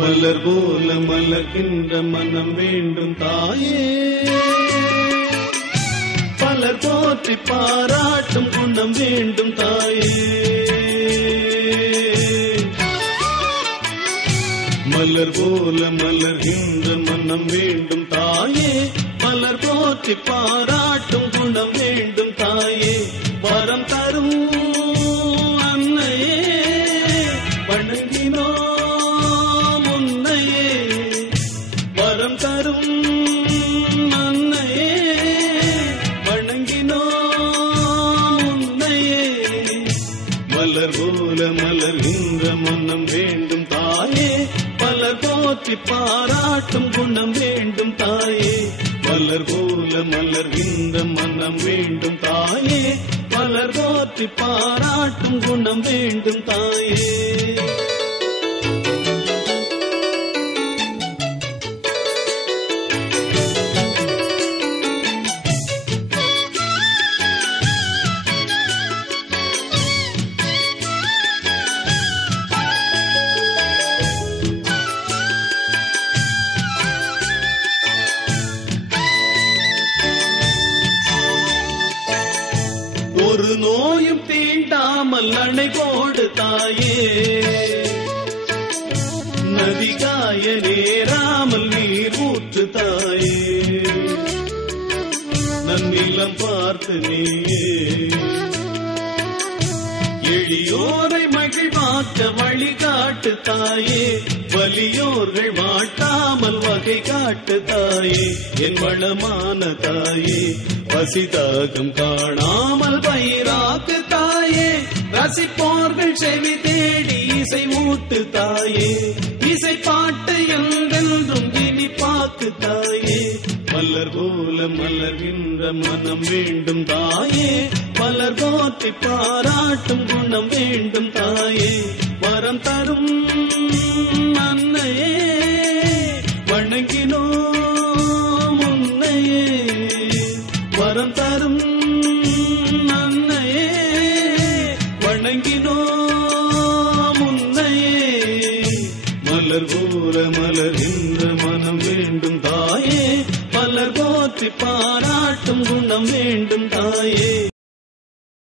மலர் போல மலர்கின்ற மனம் வேண்டும் தாயே, பலர் போற்றி பாராட்டும் குணம் வேண்டும் தாயே. மலர் போல மலர்கின்ற மனம் வேண்டும் தாயே, மலர் போற்றி பாராட்டும் குணம் வேண்டும் தாயே. வரம் தரும் அன்னையே வணங்கினோம் உன்னையே, வரம் தரும் அன்னையே வணங்கினோம் உன்னையே. மலர் போல மலர்கின்ற மனம் வேண்டும் தாயே, மலர் போற்றி பாராட்டும் குணம் வேண்டும் தாயே. மலர் போல மலர்கின்ற மனம் வேண்டும் தாயே, மலர் போற்றி பாராட்டும் குணம் வேண்டும் தாயே. ஒரு நோயும் தீண்டாமல் அணை போடு தாயே, நதிகாய நேராமல் நீர் ஊற்று தாயே. நன்னிலம் பார்த்து நீயே எளியோரை மகிழ்வாக்க வழிகாட்டு தாயே, வலியோர்கள் வாட்டாமல் வகை காட்டு தாயே. என் வளமான தாயே, பசிதாகம் காணாமல் பயிராக்கு தாயே, ரசிப்போர்கள் செவி தேடி இசை மூட்டு தாயே. இசை பாட்டு என்றென்றும் இனி பாக்கு தாயே. மலர் போல மலர்கின்ற மனம் வேண்டும் தாயே, மலர் போற்றி பாராட்டும் குணம் வேண்டும் தாயே. வரம் தரும் அன்னையே வணங்கினோம் உன்னையே, வரம் தரும் அன்னையே வணங்கினோம் உன்னையே. மலர் போல மலர்கின்ற மனம் வேண்டும் தாயே, மலர் போற்றி பாராட்டும் குணம் வேண்டும் தாயே.